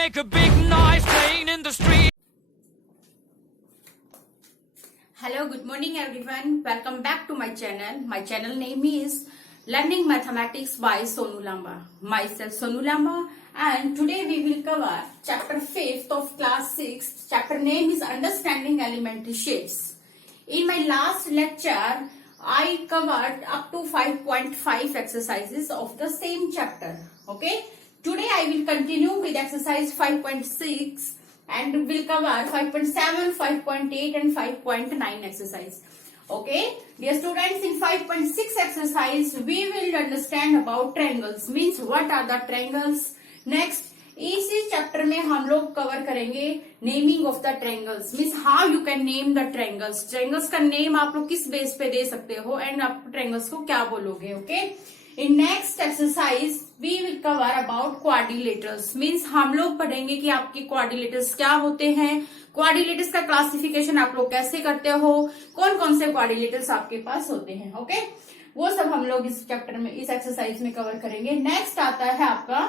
make a big noise playing in the street. Hello, good morning everyone. Welcome back to my channel. My channel name is Learning Mathematics by Sonu Lamba. Myself Sonu Lamba, and today we will cover chapter 5th of class 6. Chapter name is Understanding Elementary Shapes. In my last lecture, I covered up to 5.5 exercises of the same chapter. Okay. Today I will continue with exercise 5.6 and will cover 5.7, 5.8 and 5.9 exercise. Okay. Dear students, in 5.6 exercise, we will understand about triangles. Means what are the triangles. Next, इसी chapter में हम लोग cover करेंगे naming of the triangles. Means how you can name the triangles. Triangles का name आप लोग किस base पे दे सकते हो एंड आप ट्रायंगल्स को क्या बोलोगे. Okay. In next exercise we will cover about quadrilaterals. Means हम लोग पढ़ेंगे कि आपके क्वाड्रिलेटरल्स क्या होते हैं, क्वाड्रिलेटर्स का क्लासिफिकेशन आप लोग कैसे करते हो, कौन कौन से क्वाड्रिलेटर्स आपके पास होते हैं. ओके. वो सब हम लोग इस चैप्टर में, इस एक्सरसाइज में कवर करेंगे. नेक्स्ट आता है आपका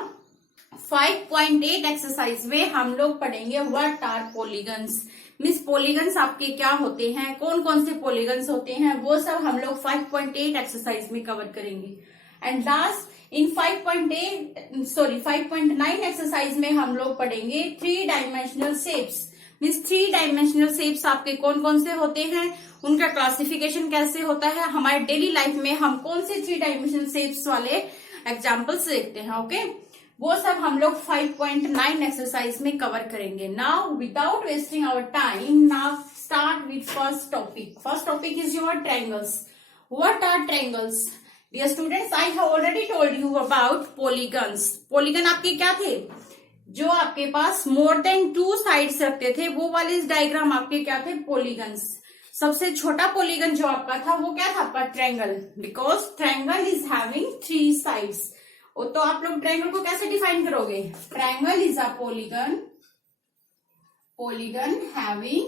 5.8 एक्सरसाइज में हम लोग पढ़ेंगे what are polygons. Means polygons आपके क्या होते हैं, कौन कौन से पॉलीगन्स होते हैं, वो सब हम लोग 5.8 एक्सरसाइज में कवर करेंगे. एंड लास्ट इन 5.9 एक्सरसाइज में हम लोग पढ़ेंगे 3 dimensional shapes. Means 3 dimensional shapes आपके कौन कौन से होते हैं, उनका क्लासिफिकेशन कैसे होता है, हमारे डेली लाइफ में हम कौन से 3 डायमेंशनल शेप्स वाले एग्जाम्पल्स देखते हैं. ओके. वो सब हम लोग 5.9 एक्सरसाइज में कवर करेंगे. Now without wasting our time, now start with first topic. First topic is your triangles. What are triangles. Dear students, I have already told you about polygons. Polygon आपके क्या थे, जो आपके पास मोर देन 2 साइड्स रखते थे, वो वाले diagram आपके क्या थे, पॉलीगन्स. सबसे छोटा पॉलीगन जो आपका था वो क्या था, आपका triangle. Because triangle is having 3 sides. तो आप लोग ट्रायंगल को कैसे डिफाइन करोगे. Triangle is a polygon having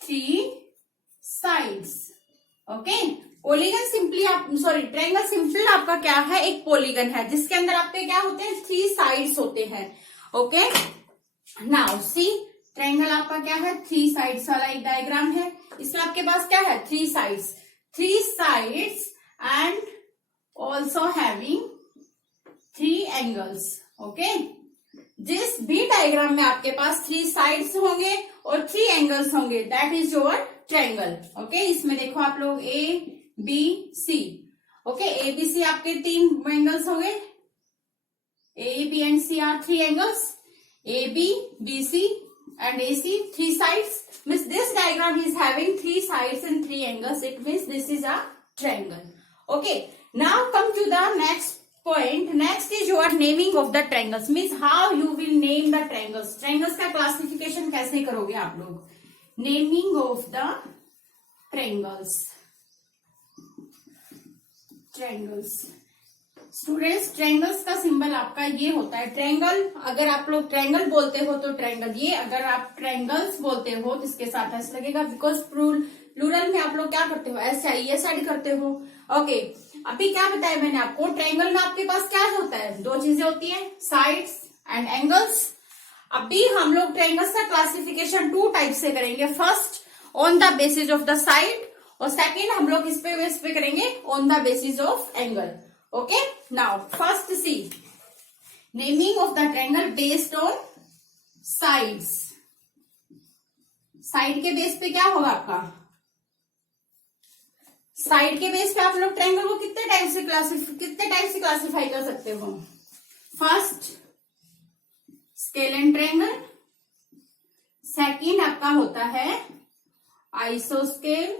3 sides. Okay. Polygon simply triangle simple आपका क्या है, एक पॉलीगन है जिसके अंदर आपके क्या होते हैं, 3 साइड्स होते हैं. ओके. नाउ सी, ट्रायंगल आपका क्या है, 3 साइड्स वाला एक डायग्राम है. इसमें आपके पास क्या है, 3 sides and also having 3 angles. okay. जिस भी डायग्राम में आपके पास 3 साइड्स होंगे और 3 एंगल्स होंगे, that is your triangle. Okay. इसमें देखो आप लोग A B C. Okay. A B C आपके 3 एंगल्स होंगे. A B and C are 3 angles. A B B C and A C 3 sides. Means this diagram is having 3 sides and 3 angles. It means this is a triangle. Okay. Now come to the next point. Next is your naming of the triangles. Means how you will name the triangles. Triangles का classification कैसे करोगे आप लोग. Naming of the triangles. Students, triangles का symbol आपका ये होता है. ट्रायंगल, अगर आप लोग ट्रायंगल बोलते हो तो ट्रायंगल ये, अगर आप ट्रायंगल्स बोलते हो तो इसके साथ ऐसा लगेगा. बिकॉज प्लूरल में आप लोग क्या करते हो, ऐसे ये साइड करते हो. ओके. अभी क्या बताया मैंने आपको, ट्रायंगल में आपके पास क्या होता है, 2 चीजें होती है, साइड्स एंड एंगल्स. अभी हम लोग ट्रायंगल्स का क्लासिफिकेशन 2 टाइप से करेंगे. First on the basis of the side, और सेकेंड हम लोग इस पे करेंगे on the basis of angle. Okay. Now first see, naming of the triangle based on sides. Side के बेस पे क्या होगा आपका, साइड के बेस पे आप लोग ट्रायंगल को कितने टाइप से क्लासिफाई कर सकते हो. फर्स्ट स्केल ट्रायंगल, सेकंड आपका होता है आइसोस्केल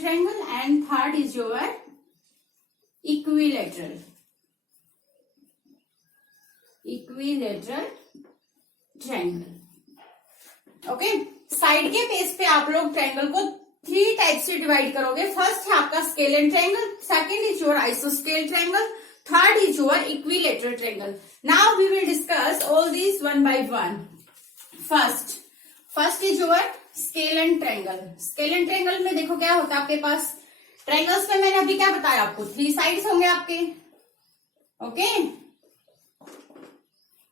triangle, and third is your equilateral triangle. Okay. Side के बेस पे आप लोग ट्रायंगल को 3 टाइप से डिवाइड करोगे. फर्स्ट है आपका scalene triangle, second is your आइसोस्केल triangle, third is your equilateral triangle. Now we will discuss all these one by one. First is your scalene triangle. Scalene triangle में देखो क्या होता है आपके पास, triangles में मैंने अभी क्या बताया आपको, 3 साइड्स होंगे आपके. ओके।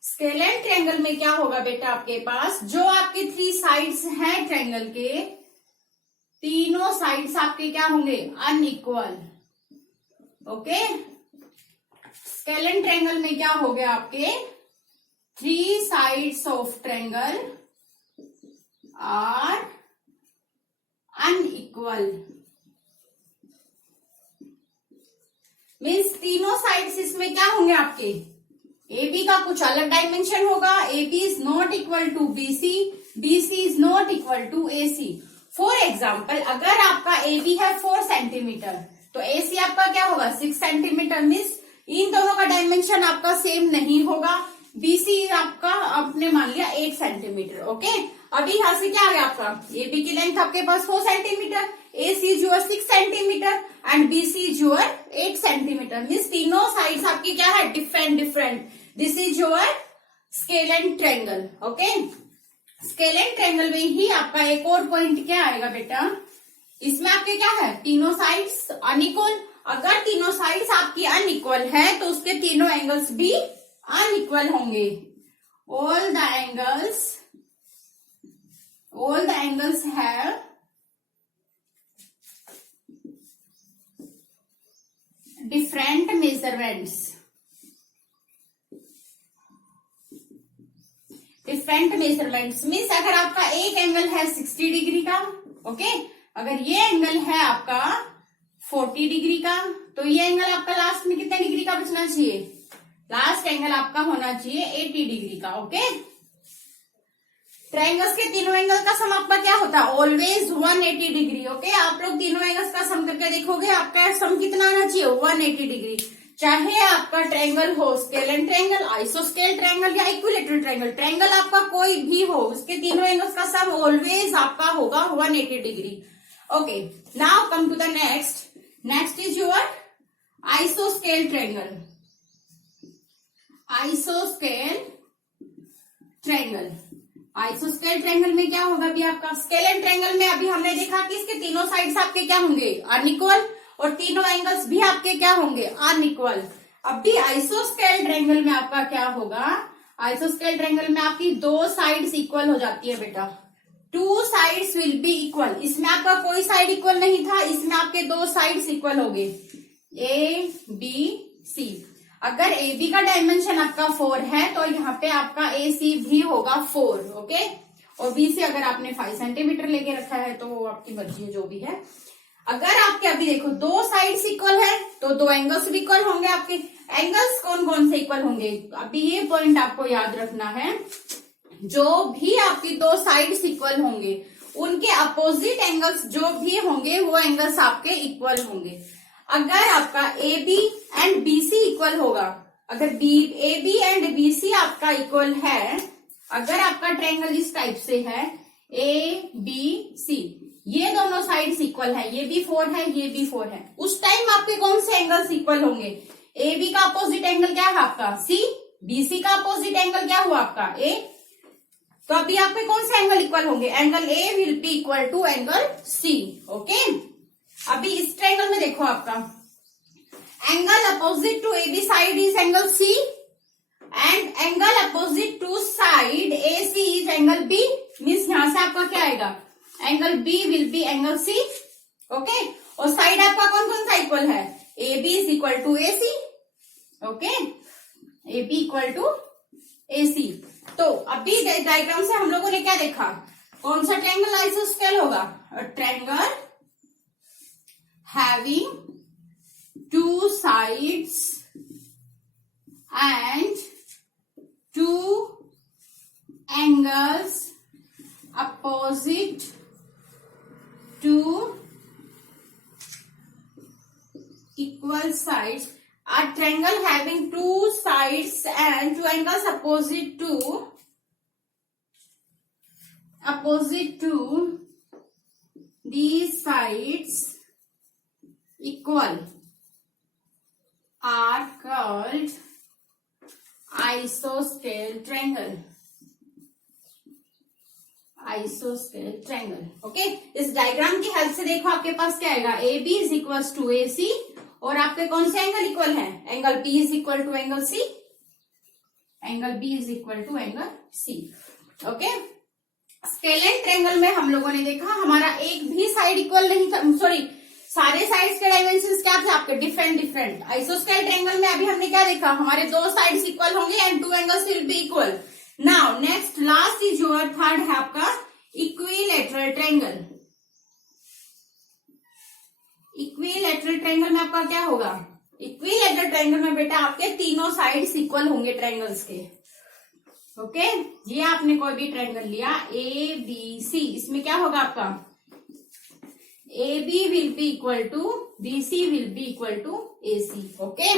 स्केल एंड ट्रायंगल में क्या होगा बेटा, आपके पास जो आपके 3 साइड्स हैं ट्रायंगल के, तीनों साइड्स आपके क्या होंगे, unequal. Okay. Scalene triangle में क्या हो गया, आपके 3 sides of triangle are unequal. Means तीनों साइड्स इसमें क्या होंगे आपके, AB का कुछ अलग डायमेंशन होगा, AB is not equal to BC, BC is not equal to AC। For example, अगर आपका AB है 4 सेंटीमीटर तो AC आपका क्या होगा, 6 सेंटीमीटर। मीन्स इन दोनों का डायमेंशन आपका सेम नहीं होगा। BC आपका आपने मान लिया 8 सेंटीमीटर। ओके। अभी यहां से क्या आ गया आपका, AB की लेंथ आपके पास 4 centimetre, AC is your 6 centimetre and BC is your 8 centimetre. Means तीनों साइड्स आपकी क्या है, different different. This is your scalene triangle. Okay. Scalene triangle में ही आपका एक और पॉइंट क्या आएगा बेटा, इसमें आपके क्या है, तीनों साइड्स अनइक्वल। अगर तीनों साइड्स आपकी अनइक्वल है तो उसके तीनों एंगल्स भी अनइक्वल होंगे। All the angles have different measurements. Different measurements means अगर आपका एक एंगल है 60 डिग्री का, ओके, अगर ये एंगल है आपका 40 डिग्री का, तो ये एंगल आपका लास्ट में कितने डिग्री का बचना चाहिए, लास्ट एंगल आपका होना चाहिए 80 डिग्री का। ओके। ट्रायंगल्स के तीनों एंगल का सम आपका क्या होता है, ऑलवेज 180 डिग्री। ओके। आप लोग तीनों एंगल्स का सम करके देखोगे, आपका सम कितना आना चाहिए, 180 डिग्री। चाहे आपका ट्रायंगल हो स्केल एंड ट्रायंगल, आइसोस्केल ट्रायंगल या इक्विलेटरल ट्रायंगल, ट्रायंगल आपका कोई भी हो, उसके तीनों एंगल्स का सम ऑलवेज आपका होगा 180 degree. Okay. Now come to the next is your आइसोस्केल ट्रायंगल। आइसोस्केल ट्रायंगल में क्या होगा अभी आपका, स्केल एंड ट्रायंगल में अभी हमने देखा कि इसके तीनों साइड्स आपके क्या होंगे, अनइक्वल, और तीनों एंगल्स भी आपके क्या होंगे, अनइक्वल। अभी आइसोस्केल ट्रायंगल में आपका क्या होगा, आइसोस्केल ट्रायंगल में आपकी 2 साइड्स इक्वल हो जाती है बेटा। 2 साइड्स विल बी इक्वल। इसमें आपका कोई साइड इक्वल नहीं था, इसमें आपके 2 साइड्स इक्वल हो गए, ABC। अगर AB का डायमेंशन आपका 4 है तो यहाँ पे आपका AC भी होगा 4। ओके। और BC अगर आपने 5 सेंटीमीटर लेके रखा है तो वो आपकी मर्जी है, जो भी है। अगर आपके अभी देखो 2 साइड्स इक्वल है तो 2 एंगल्स भी इक्वल होंगे। आपके एंगल्स कौन कौन से इक्वल होंगे, अभी ये पॉइंट आपको याद रखना है। जो भी आपकी 2 साइड्स इक्वल होंगे उनके अपोजिट एंगल्स जो भी होंगे वो एंगल्स आपके इक्वल होंगे। अगर आपका AB एंड BC इक्वल होगा, अगर AB एंड BC आपका इक्वल है, अगर आपका ट्रायंगल इस टाइप से है ABC, ये दोनों साइड्स इक्वल है, ये भी 4 है, ये भी 4 है, उस टाइम आपके कौन से एंगल्स इक्वल होंगे, AB का अपोजिट एंगल क्या है आपका C, BC का अपोजिट एंगल क्या हुआ आपका A। तो अभी आपके कौन से एंगल इक्वल होंगे, angle A will be equal to angle C। Okay. अभी इस ट्रायंगल में देखो, आपका angle opposite to AB side is angle C and angle opposite to side AC is angle B। Means यहां से आपका क्या आएगा, angle B will be angle C। Okay. और साइड आपका कौन कौन सा इक्वल है, AB is equal to AC। Okay. AB equal to AC। तो अभी डायग्राम से हम लोगों ने क्या देखा, कौन सा ट्रायंगल आइसोस्केल होगा, triangle having 2 sides and 2 angles opposite to equal sides. A triangle having 2 sides and 2 angles opposite to these sides equal are called isosceles triangle. आइसोस्केल ट्रायंगल। ओके। इस डायग्राम की हेल्प से देखो आपके पास क्या आएगा, AB is equal to AC और आपके कौन से एंगल इक्वल है? Angle B is equal to angle C, angle B is equal to angle C. Okay, scalene triangle में हम लोगों ने देखा हमारा एक भी साइड इक्वल नहीं था, सॉरी सारे साइड्स के डायमेंशंस क्या थे आपके? Different different. आइसोस्केल ट्रायंगल में अभी हमने क्या देखा? हमारे दो साइड्स इक्वल होंगे and to angles will be equal. Now next last is your third है आपका इक्विलैटरल ट्रायंगल। इक्विलैटरल ट्रायंगल में आपका क्या होगा? इक्विलैटरल ट्रायंगल में बेटा आपके तीनों साइड्स इक्वल होंगे ट्रायंगल्स के। ओके, ये आपने कोई भी ट्रायंगल लिया ए बी सी, इसमें क्या होगा आपका? A B will be equal to B C will be equal to A C. Okay,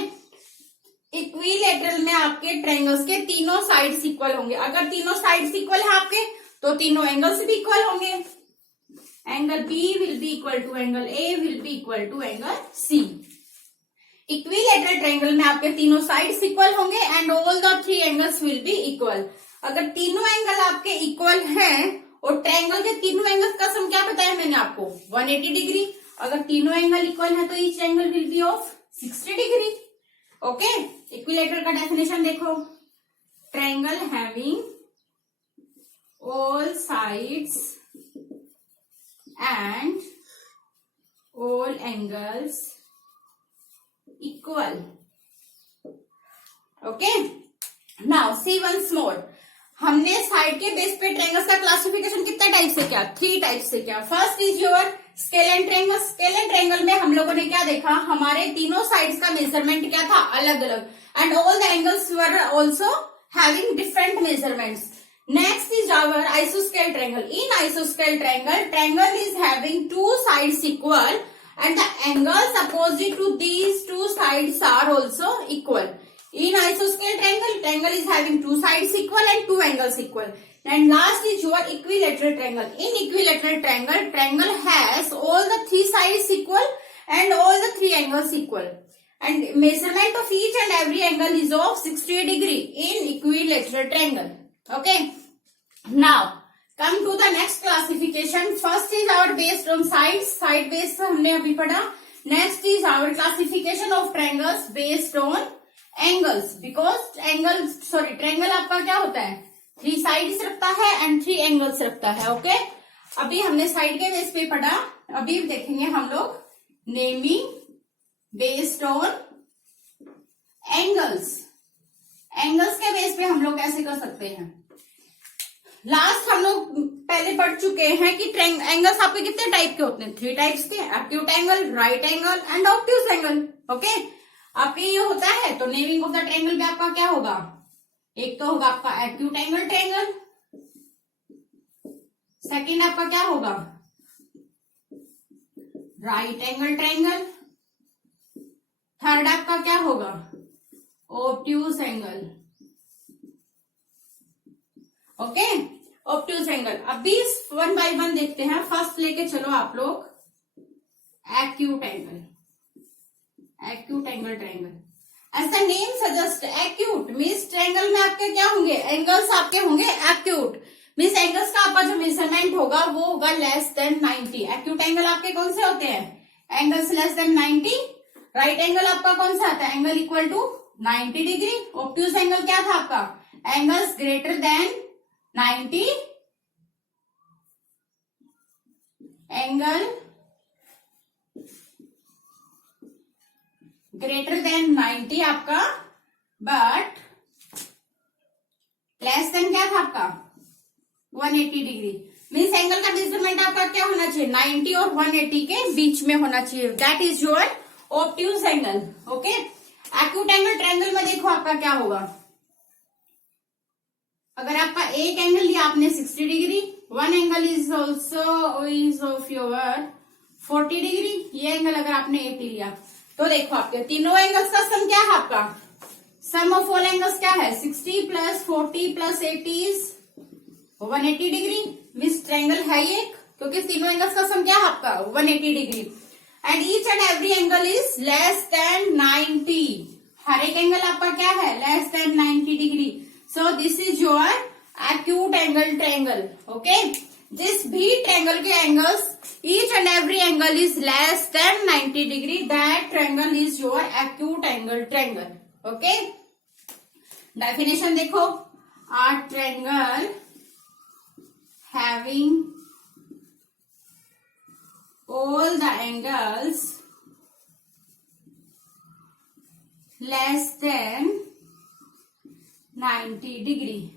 equilateral में आपके ट्रायंगल्स के तीनों साइड्स इक्वल होंगे। अगर तीनों साइड्स इक्वल है आपके तो तीनों एंगल्स भी इक्वल होंगे। Angle B will be equal to angle A will be equal to angle C. Equilateral triangle में आपके तीनों साइड्स इक्वल होंगे and all the three angles will be equal. अगर तीनों एंगल आपके इक्वल हैं और ट्रायंगल के तीनों एंगल्स का सम क्या बताया मैंने आपको? 180 डिग्री। अगर तीनों एंगल इक्वल है तो each angle will be of 60 degree. Okay, equilateral का डेफिनेशन देखो, triangle having all sides and all angles equal. Okay, now see once more. हमने साइड के बेस पे ट्रायंगल्स का क्लासिफिकेशन कितना टाइप से किया? 3 टाइप से किया। First is your scalene triangle. Scalene triangle में हम लोगों ने क्या देखा? हमारे तीनों साइड्स का मेजरमेंट क्या था? अलग अलग, and all the angles were also having different measurements. Next is our आइसोस्केल triangle. In आइसोस्केल triangle, triangle is having 2 sides equal and the angles opposite to these 2 sides are also equal. In isosceles triangle, triangle is having 2 sides equal and 2 angles equal. And last is your equilateral triangle. In equilateral triangle, triangle has all the 3 sides equal and all the 3 angles equal. And measurement of each and every angle is of 60 degree in equilateral triangle. Okay. Now, come to the next classification. First is our based on sides. Side based हमने अभी पढ़ा. Next is our classification of triangles based on angles. Because triangle आपका क्या होता है? 3 sides रखता है and 3 angles रखता है. Okay? अभी हमने साइड के बेस पे पढ़ा. अभी देखेंगे हम लोग naming based on angles. Angles के बेस पे हम लोग कैसे कर सकते हैं? लास्ट हम लोग पहले पढ़ चुके हैं कि एंगल्स आपके कितने टाइप के होते हैं? 3 टाइप्स के, acute angle, right angle and obtuse angle. Okay, आपके ये होता है तो नेमिंग ऑफ द ट्रायंगल में आपका क्या होगा? एक तो होगा आपका एक्यूट एंगल ट्रायंगल, सेकंड आपका क्या होगा? राइट एंगल ट्रायंगल, थर्ड आपका क्या होगा? Obtuse angle. Okay, obtuse angle. अभी 1 by 1 देखते हैं. फर्स्ट लेके चलो आप लोग acute angle. Acute angle triangle. As the name suggest, acute means triangle में आपके क्या होंगे? एंगल्स आपके होंगे एक्यूट. मीन्स एंगल्स का आपका जो मेजरमेंट होगा वो होगा लेस देन 90. एक्यूट एंगल आपके कौन से होते हैं? Angles less than 90. Right angle आपका कौन सा आता है? Angle equal to 90 degree. Obtuse angle क्या था आपका? Angles greater than 90. Angle greater than 90 आपका, बट लेस देन क्या था आपका? 180 डिग्री. मीन्स एंगल का मेजरमेंट आपका क्या होना चाहिए? 90 और 180 के बीच में होना चाहिए. That is your obtuse angle. Okay, acute angle triangle में देखो आपका क्या होगा? अगर आपका एक एंगल लिया आपने 60 degree, one angle is also is of your 40 degree. ये एंगल अगर आपने 80 लिया तो देखो आपके तीनों एंगल्स का सम क्या है? आपका सम ऑफ ऑल एंगल्स क्या है? 60 plus 40 plus 80 is 180 degree. Means triangle है ये, क्योंकि तीनों एंगल्स का सम क्या है आपका? 180 degree. And each and every angle is less than 90. हर एक एंगल आपका क्या है? Less than 90 degree. So this is your acute angle triangle. Okay. जिस भी ट्रायंगल के angles each and every angle is less than 90 degree, that triangle is your acute angle triangle. Okay, definition देखो, a triangle having all the angles less than 90 degree.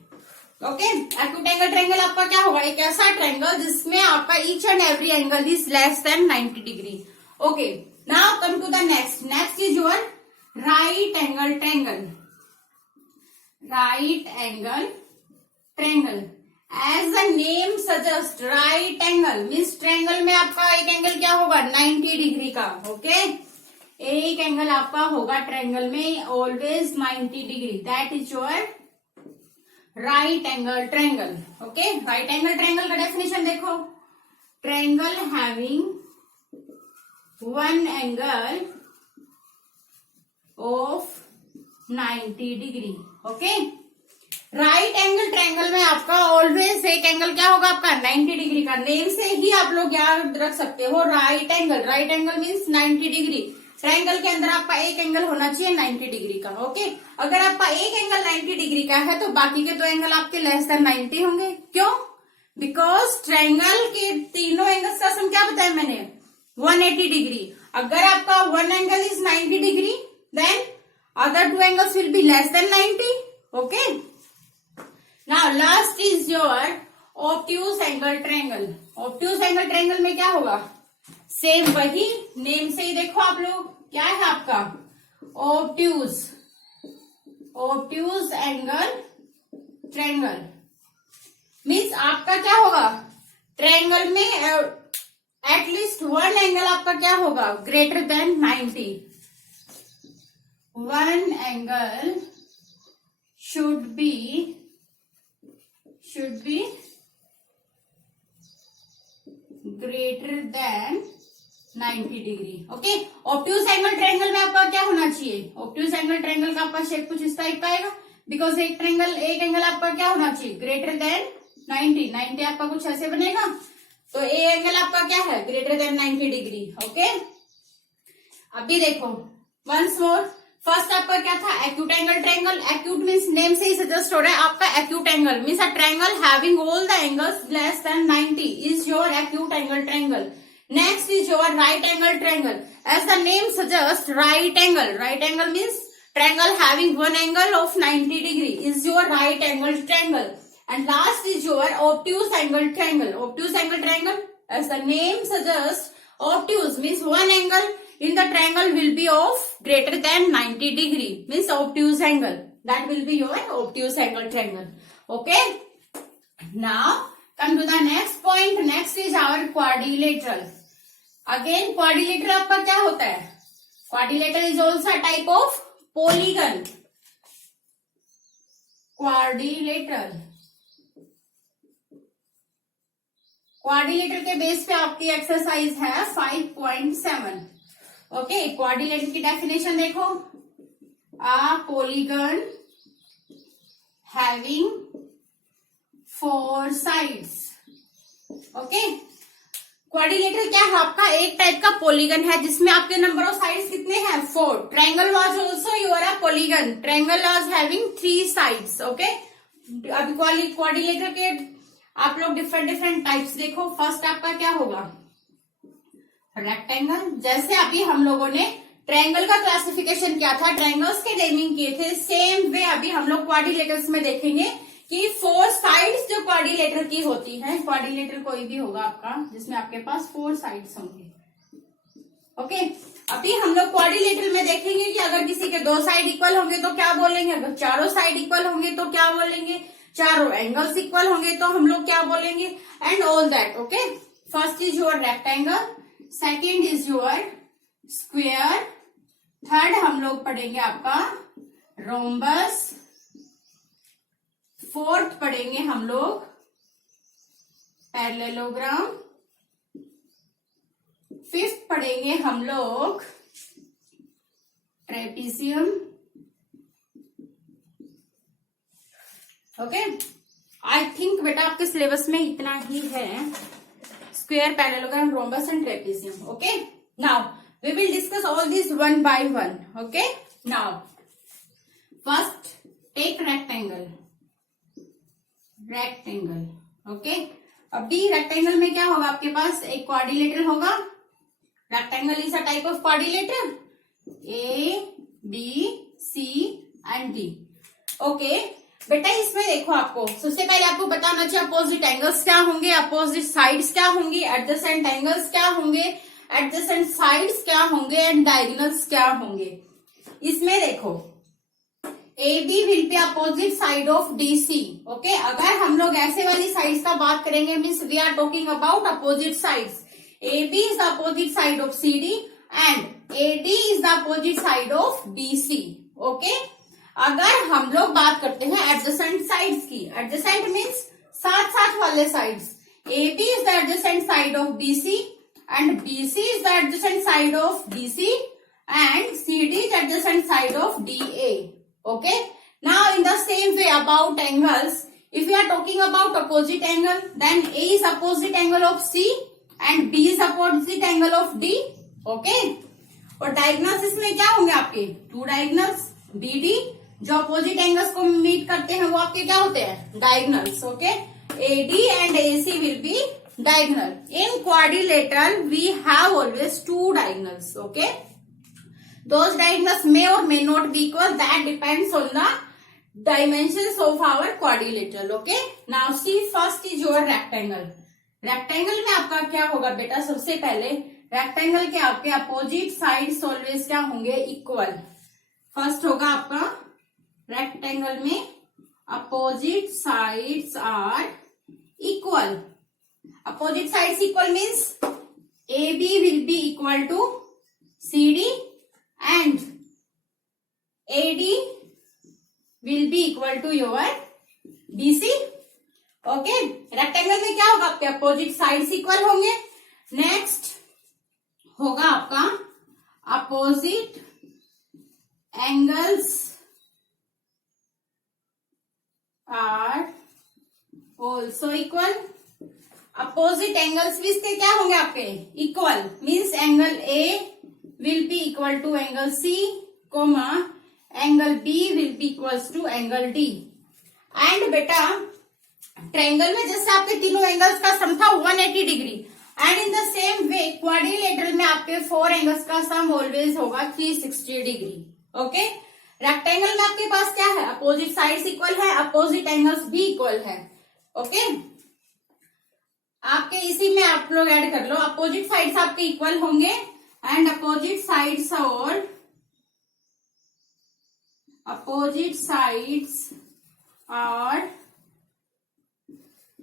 ओके, acute angle triangle आपका क्या होगा, एक ऐसा triangle जिसमें आपका each and every angle is less than 90 degree. Okay, now come to the next is your right angle triangle. Right angle triangle, as the name suggest, right angle means triangle में आपका एक angle क्या होगा, 90 degree का. Okay, एक angle आपका होगा triangle में always 90 degree, that is your right angle triangle. Okay, right angle triangle का डेफिनेशन देखो, triangle having one angle of 90 degree. Okay, right angle triangle में आपका ऑलवेज एक एंगल क्या होगा आपका 90 डिग्री का. नेम से ही आप लोग याद रख सकते हो, right angle. Right angle means 90 degree. Triangle के अंदर आपका एक एंगल होना चाहिए 90 डिग्री का. ओके, अगर आपका एक एंगल 90 डिग्री का है तो बाकी के दो एंगल आपके लेस देन 90 होंगे. क्यों? बिकॉज ट्रायंगल के तीनों एंगल्स का सम क्या बताया मैंने, 180 डिग्री. अगर आपका one angle is 90 degree then other two angles will be less than 90. Okay, now last is your obtuse angle triangle. Obtuse angle triangle में क्या होगा, सेम वही नेम से ही देखो आप लोग, क्या है आपका obtuse. Obtuse angle triangle means आपका क्या होगा, ट्रायंगल में एटलीस्ट वन एंगल आपका क्या होगा, greater than 90. One angle should be greater than 90 degree. Okay, obtuse angle triangle में आपका क्या होना चाहिए, ऑब्ट्यूज एंगल ट्रायंगल का आपका शेप कुछ इस टाइप का आएगा, बिकॉज एक एंगल आपका क्या होना चाहिए, ग्रेटर देन 90 आपका कुछ ऐसे बनेगा. तो ए एंगल आपका क्या है, ग्रेटर देन 90 डिग्री. ओके, अभी देखो वंस मोर, फर्स्ट आपका क्या था, acute angle triangle. Acute means name से ही सजेस्ट हो रहा है आपका acute angle means a triangle having all the angles less than 90 is your acute angle triangle. Next is your right angle triangle. As the name suggests, right angle. Right angle means triangle having one angle of 90 degree is your right angle triangle. And last is your obtuse angle triangle. Obtuse angle triangle, as the name suggests, obtuse means one angle in the triangle will be of greater than 90 degree. Means obtuse angle. That will be your obtuse angle triangle. Okay. Now come to the next point. Next is our quadrilateral. Again quadrilateral आपका क्या होता है, quadrilateral is also type of polygon. Quadrilateral के base पे आपकी exercise है 5.7. Okay, quadrilateral की definition देखो, a polygon having 4 sides. Okay, quadrilateral क्या है आपका, एक टाइप का पॉलीगन है जिसमें आपके नंबर ऑफ साइड्स कितने हैं, 4. Triangle was also your a polygon. Triangle was having 3 sides. Okay, अभी क्वाड्रिलेटरल के आप लोग डिफरेंट टाइप्स देखो. फर्स्ट आपका क्या होगा, रेक्टेंगल. जैसे अभी हम लोगों ने ट्रायंगल का क्लासिफिकेशन किया था, ट्रायंगल्स के नेमिंग किए थे, सेम वे अभी हम लोग क्वाड्रिलेटरल्स में देखेंगे कि 4 साइड्स जो क्वाड्रिलेटरल की होती है. क्वाड्रिलेटरल कोई भी होगा आपका जिसमें आपके पास 4 साइड्स होंगे. ओके, अभी हम लोग क्वाड्रिलेटरल में देखेंगे कि अगर किसी के 2 साइड इक्वल होंगे तो क्या बोलेंगे, अगर चारों साइड इक्वल होंगे तो क्या बोलेंगे, चारों एंगल्स इक्वल होंगे तो हम लोग क्या बोलेंगे, and all that. Okay, first is your rectangle, second is your square, third हम लोग पढ़ेंगे आपका रोम्बस, फोर्थ पढ़ेंगे हम लोग पैरेललोग्राम, फिफ्थ पढ़ेंगे हम लोग ट्रेपीजियम. ओके, आई थिंक बेटा आपके सिलेबस में इतना ही है, square, parallelogram, rhombus and trapezium. Okay, now we will discuss all this one by one. Okay, now first take rectangle. Okay, अब डी रेक्टेंगल में क्या होगा आपके पास, एक क्वाड्रिलेटरल होगा. Rectangle is a type of quadrilateral. A B C and D. Okay बेटा, इसमें देखो आपको सबसे पहले आपको बताना चाहिए अपोजिट एंगल्स क्या होंगे, अपोजिट साइड्स क्या होंगी, एडजेसेंट एंगल्स क्या होंगे, एडजेसेंट साइड्स क्या होंगे एंड डायगोनल्स क्या होंगे. इसमें देखो A B will be opposite side of D C. Okay, अगर हम लोग ऐसे वाली साइड्स का बात करेंगे means we are talking about opposite sides. A B is the opposite side of C D and A D is the opposite side of B C. Okay, अगर हम लोग बात करते हैं एडजेसेंट साइड्स की, एडजेसेंट मीन्स साथ साथ वाले sides. A B is the adjacent side of B C and B C is the adjacent side of D C and C D is adjacent side of D A. Okay, now in the same way about angles, if we are talking about opposite angle, then A is opposite angle of C and B is opposite angle of D. Okay, और diagonals इसमें क्या होंगे आपके, two diagonals BD जो opposite angles को meet करते हैं वो आपके क्या होते हैं, diagonals. Okay, AD and AC will be diagonal. In quadrilateral we have always two diagonals. Okay, those diagonals may or may not be equal, that depends on the dimensions of our quadrilateral. Okay, now see first is your rectangle. Rectangle में आपका क्या होगा बेटा, सबसे पहले rectangle के आपके opposite sides always क्या होंगे, इक्वल. फर्स्ट होगा आपका रेक्टेंगल में opposite sides are equal. Opposite sides equal means A B will be equal to C D and AD will be equal to your BC. Okay, rectangle में क्या होगा आपके opposite sides equal होंगे. Next होगा आपका opposite angles are also equal. Opposite angles भी इसके क्या होंगे आपके, equal. Means angle A will be equal to angle C, comma angle B will be equals to angle D. And बेटा triangle में जैसे आपके तीनों एंगल्स का सम था 180 degree, and in the same way quadrilateral में आपके 4 एंगल्स का सम ऑलवेज होगा 360 डिग्री. ओके, रेक्टेंगल में आपके पास क्या है, अपोजिट साइड्स इक्वल है, अपोजिट एंगल्स भी इक्वल है. ओके, आपके इसी में आप लोग ऐड कर लो, अपोजिट साइड्स आपके इक्वल होंगे and opposite sides are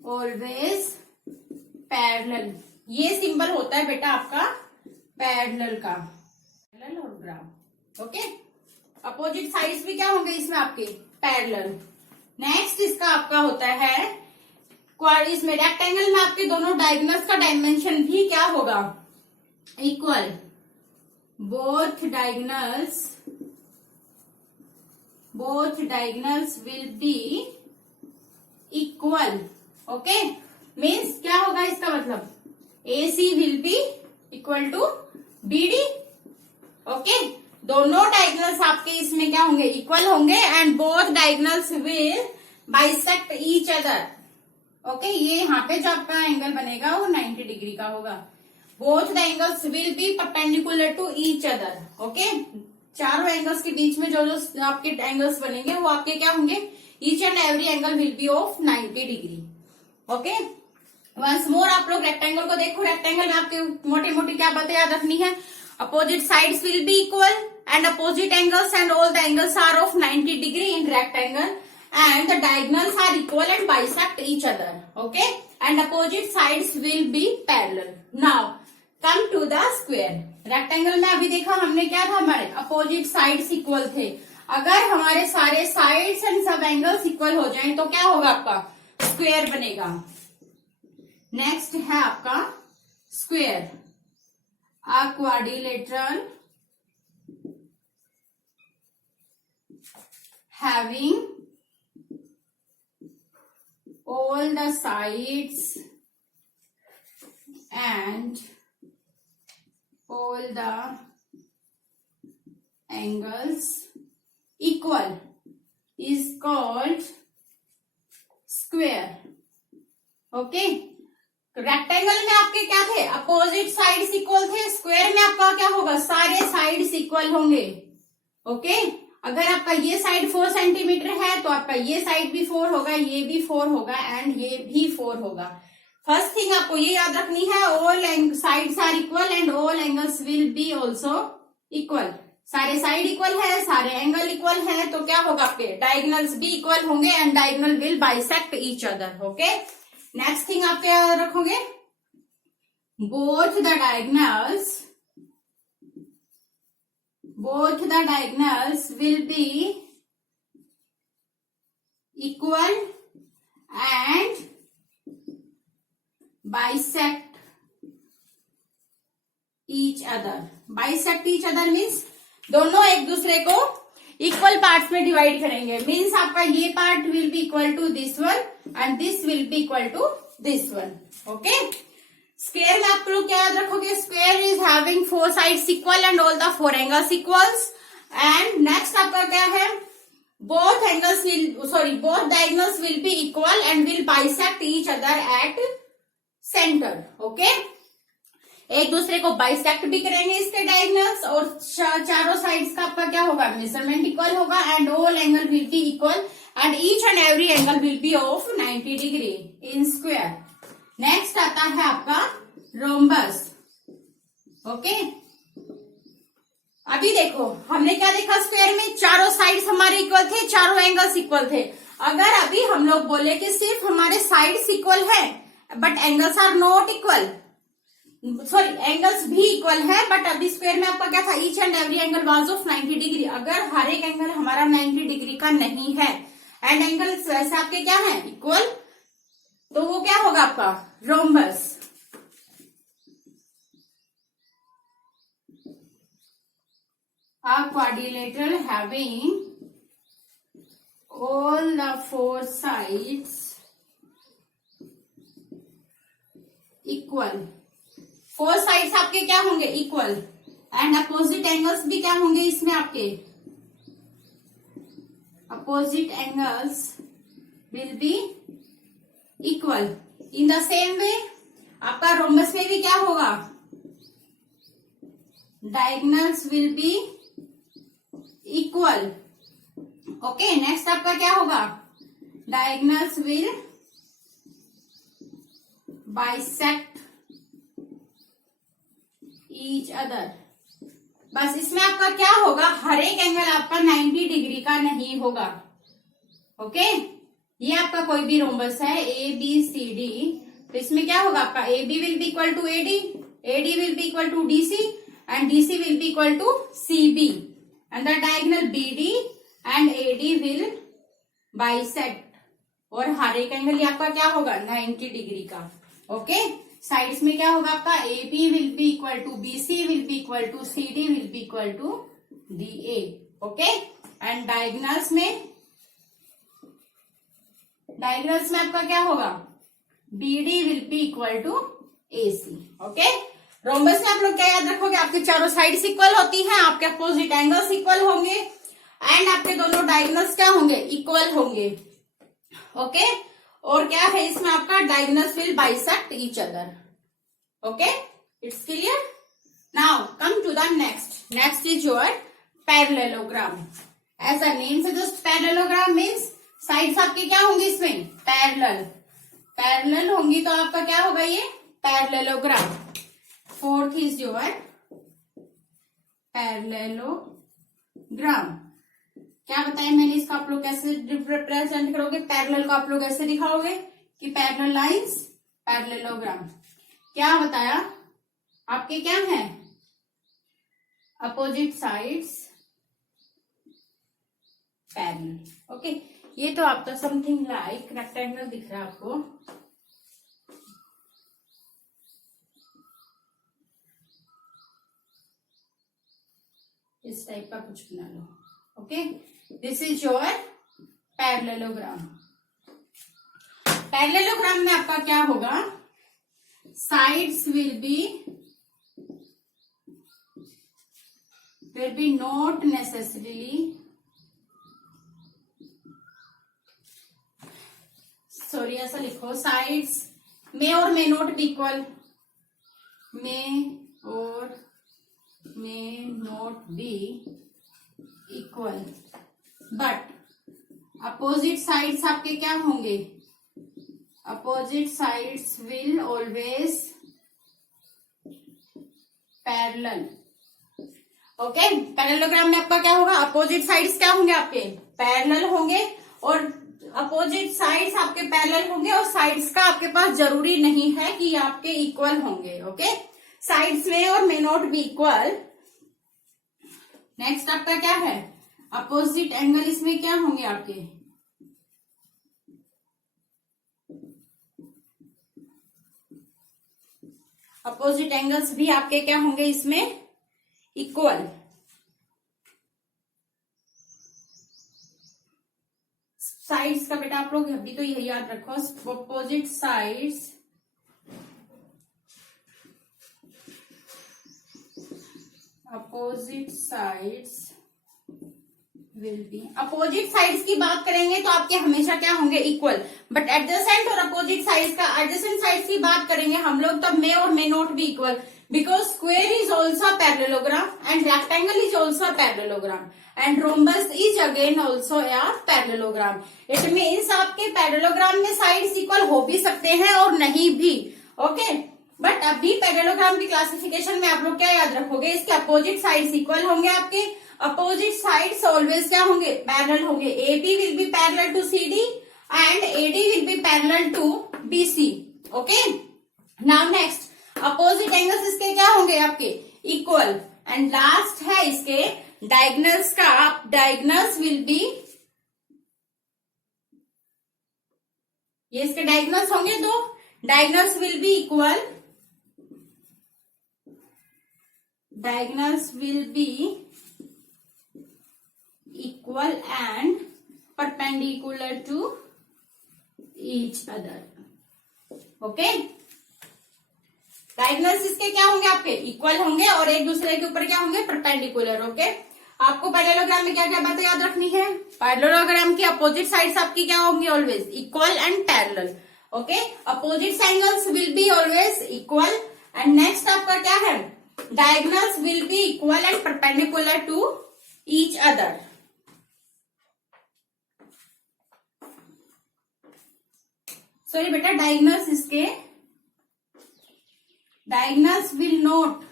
always parallel. ये सिंबल होता है बेटा आपका पैरेलल का, पैरेलल और ग्राफ. ओके, अपोजिट साइड्स भी क्या होंगे इसमें आपके, पैरेलल. नेक्स्ट इसका आपका होता है इसमें रेक्टेंगल में आपके दोनों डायगोनल्स का डायमेंशन भी क्या होगा, equal. both diagonals will be equal. Okay, means क्या होगा इसका मतलब, AC will be equal to BD. Okay, दोनों डायगोनल्स आपके इसमें क्या होंगे, इक्वल होंगे and both diagonals will bisect each other. Okay, ये यहाँ पे जो आपका एंगल बनेगा वो 90 डिग्री का होगा. Both the angles will be perpendicular to each other. Okay, चारों एंगल्स के बीच में जो जो आपके एंगल्स बनेंगे वो आपके क्या होंगे, each and every angle will be of 90 degree. Okay, once more आप लोग रेक्टेंगल को देखो. रेक्टेंगल में आपके मोटी मोटी क्या बातें याद रखनी है, opposite sides will be equal and opposite angles and all the angles are of 90 degree in rectangle and the diagonals are equal and bisect each other. Okay, and opposite sides will be parallel. Now come to the square. Rectangle में अभी देखा हमने क्या था, हमारे opposite sides equal थे. अगर हमारे सारे साइड्स एंड सब एंगल्स इक्वल हो जाएं तो क्या होगा, आपका स्क्वायर बनेगा. नेक्स्ट है आपका square. A quadrilateral having all the sides and all the angles equal is called square. Okay, rectangle में आपके क्या थे, अपोजिट साइड्स इक्वल थे. स्क्वायर में आपका क्या होगा, सारे साइड्स इक्वल होंगे. ओके, अगर आपका ये साइड 4 सेंटीमीटर है तो आपका ये साइड भी 4 होगा, ये भी 4 होगा एंड ये भी 4 होगा. फर्स्ट थिंग आपको ये याद रखनी है, all sides are equal and all angles will be also equal. सारे साइड इक्वल है, सारे एंगल इक्वल है, तो क्या होगा, आपके डायगोनल्स भी इक्वल होंगे and diagonal will bisect each other. Okay, next thing आप क्या याद रखोगे, both the diagonals will be equal and bisect each other. Bisect each other means दोनों एक दूसरे को इक्वल पार्ट्स में डिवाइड करेंगे. मीन्स आपका ये part will be equal to this one and this will be equal to this one. Okay, square में आप लोग क्या याद रखोगे, square is having 4 sides equal and all the 4 angles equals. And next आपका क्या है, both diagonals will be equal and will bisect each other at center. Okay, एक दूसरे को बाइसेक्ट भी करेंगे इसके डायगोनल्स और चारों साइड्स का आपका क्या होगा, मेजरमेंट इक्वल होगा and all angle will be equal and each and every angle will be of 90 degree in square. Next आता है आपका रोम्बस. ओके, अभी देखो हमने क्या देखा, स्क्वायर में चारों साइड्स हमारे इक्वल थे, चारों एंगल्स इक्वल थे. अगर अभी हम लोग बोले कि सिर्फ हमारे साइड्स इक्वल है but angles are not equal, sorry angles भी इक्वल है बट अभी स्क्वायर में आपका क्या था, each and every angle was of 90 degree. अगर हर एक एंगल हमारा 90 डिग्री का नहीं है एंड एंगल्स वैसे आपके क्या है, इक्वल, तो वो क्या होगा आपका rhombus. A quadrilateral having all the 4 sides equal. 4 sides आपके क्या होंगे, इक्वल एंड अपोजिट एंगल्स भी क्या होंगे इसमें आपके, opposite angles will be equal. In the same वे आपका रोम्बस में भी क्या होगा, diagonals will be equal. Okay, next आपका क्या होगा, diagonals will bisect each other. बस इसमें आपका क्या होगा, हर एक एंगल आपका 90 डिग्री का नहीं होगा. ओके, ये आपका कोई भी रोम्बस है ए बी सी डी, तो इसमें क्या होगा आपका A B will be equal to A D will be equal to D C and D C will be equal to C B and the diagonal B D and A D will bisect. और हर एक angle आपका क्या होगा, 90 degree का. Okay, sides में क्या होगा आपका, A B will be equal to B C will be equal to C D will be equal to D A. Okay, and diagonals में आपका क्या होगा, B D will be equal to A C. Okay, rhombus में आप लोग क्या याद रखोगे, आपके चारों साइड्स इक्वल होती हैं, आपके अपोजिट एंगल्स इक्वल होंगे एंड आपके दोनों डायगोनल्स क्या होंगे, इक्वल होंगे. ओके, और क्या है इसमें आपका, diagonals will bisect each other. Okay, it's clear. Now come to the next is your parallelogram. As a name suggest, parallelogram means sides आपके क्या होंगी इसमें, पैरेलल होंगी, तो आपका क्या होगा ये parallelogram. Fourth is your parallelogram. क्या बताया मैंने, इसका आप लोग कैसे रिप्रेजेंट करोगे, पैरेलल को आप लोग ऐसे दिखाओगे कि पैरेलल लाइंस पैरेललोग्राम. क्या बताया आपके, क्या है, अपोजिट साइड्स पैरेलल. ओके, ये तो आपका समथिंग लाइक रेक्टेंगल दिख रहा है आपको. इस टाइप का कुछ बना लो. Okay, this is your parallelogram. Parallelogram में आपका क्या होगा, sides will be not necessarily, sorry ऐसा लिखो, sides may or may not be equal, may or may not be equal, but opposite sides आपके क्या होंगे, opposite sides will always parallel. Okay, parallelogram में आपका क्या होगा, अपोजिट साइड्स क्या होंगे आपके, पैरेलल होंगे, और अपोजिट साइड्स आपके पैरेलल होंगे, और साइड्स का आपके पास जरूरी नहीं है कि आपके इक्वल होंगे। ओके, साइड्स में और may not be equal. Next आपका क्या है, अपोजिट एंगल, इसमें क्या होंगे आपके, अपोजिट एंगल्स भी आपके क्या होंगे इसमें, इक्वल। साइड्स का बेटा आप लोग अभी तो यही याद रखो, opposite sides will be, opposite sides की बात करेंगे तो आपके हमेशा क्या होंगे, इक्वल, बट एडजेसेंट और अपोजिट साइड्स का, एडजेसेंट साइड्स की बात करेंगे हम लोग तब मे or may not be equal, because square is also parallelogram and rectangle is also parallelogram and rhombus is again also a parallelogram. It means आपके parallelogram में साइड्स इक्वल हो भी सकते हैं और नहीं भी। ओके, बट अभी पैरेललोग्राम की क्लासिफिकेशन में आप लोग क्या याद रखोगे, इसके अपोजिट साइड्स इक्वल होंगे, आपके अपोजिट साइड्स ऑलवेज क्या होंगे, पैरेलल होंगे। AB will be parallel to CD and AD will be parallel to BC। Okay, now next, opposite angles इसके क्या होंगे आपके, इक्वल, एंड लास्ट है इसके डायगोनल्स का, डायगोनल्स विल बी, ये इसके डायगोनल्स होंगे तो diagonals will be equal, diagonals will be equal and perpendicular to each other. Okay, diagonals इसके क्या होंगे आपके, इक्वल होंगे और एक दूसरे के ऊपर क्या होंगे, परपेंडिकुलर। ओके, आपको पैरेललोग्राम में क्या क्या बातें याद रखनी है, पैरेललोग्राम की अपोजिट साइड्स आपकी क्या होंगी, always equal and parallel. Okay, opposite angles will be always equal, and next आपका क्या है, diagonals will be equal and perpendicular to each other. Sorry बेटा, डायगोनल्स इसके, डायगोनल्स विल नॉट,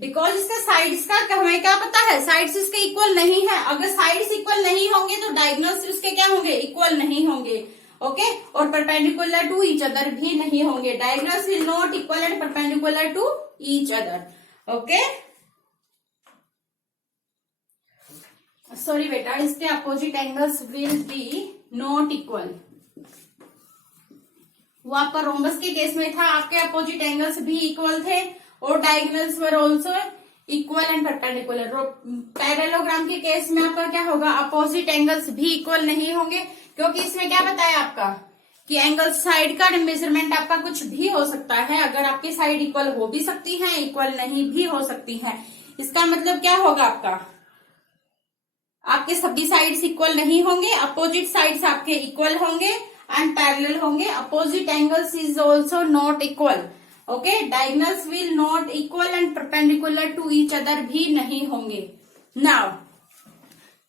बिकॉज इसके साइड्स का हमें क्या पता है, साइड्स इसके इक्वल नहीं है, अगर साइड्स इक्वल नहीं होंगे तो डायगोनल्स उसके क्या होंगे, इक्वल नहीं होंगे। ओके, और परपेंडिकुलर टू ईच अदर भी नहीं होंगे, diagonals will not equal and perpendicular to each other. Okay, sorry बेटा, इसके opposite angles will be not equal, वो आपका रोम्बस के केस में था, आपके अपोजिट एंगल्स भी इक्वल थे और diagonals were also equal and perpendicular. Parallelogram के केस में आपका क्या होगा, अपोजिट एंगल्स भी इक्वल नहीं होंगे, क्योंकि इसमें क्या बताया आपका कि एंगल साइड का मेजरमेंट आपका कुछ भी हो सकता है, अगर आपकी साइड इक्वल हो भी सकती है, इक्वल नहीं भी हो सकती है। इसका मतलब क्या होगा आपका, आपके सभी साइड्स इक्वल नहीं होंगे, अपोजिट साइड्स आपके इक्वल होंगे एंड पैरेलल होंगे, opposite angles is also not equal. Okay, diagonals will not equal and perpendicular to each other भी नहीं होंगे। Now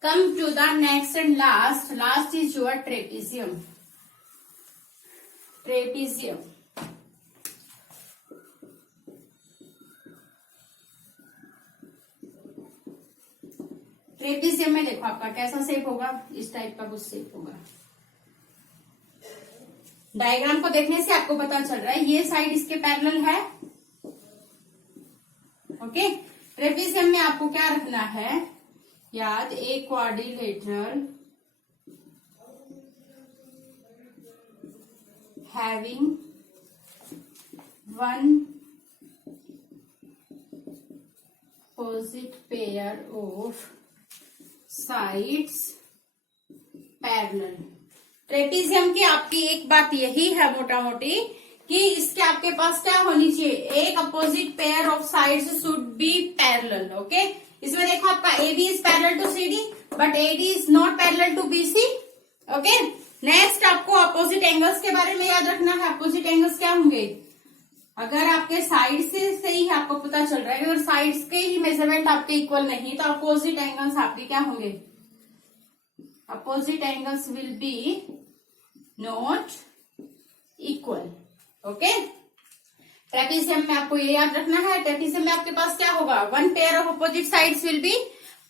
come to the next and last is your trapezium. Trapezium, trapezium में देखो आपका कैसा shape होगा, इस टाइप का कुछ शेप होगा। डायग्राम को देखने से आपको पता चल रहा है ये साइड इसके पैरेलल है। ओके, ट्रेपेजियम में आपको क्या रखना है याद, a quadrilateral having one opposite pair of sides parallel। Trapezium की आपकी एक बात यही है मोटा मोटी कि इसके आपके पास क्या होनी चाहिए, एक opposite pair of sides should be parallel. Okay, इसमें देखो आपका AB is parallel to CD but AD is not parallel to BC। Okay, next आपको अपोजिट एंगल्स के बारे में याद रखना है। अपोजिट एंगल्स क्या होंगे, अगर आपके साइड से ही आपको पता चल रहा है, अगर साइड्स के ही मेजरमेंट आपके इक्वल नहीं तो अपोजिट एंगल्स आपके क्या होंगे, opposite angles will be not equal. Okay, trapezium में आपको ये याद रखना है, ट्रेपीजियम में आपके पास क्या होगा, one pair of opposite sides will be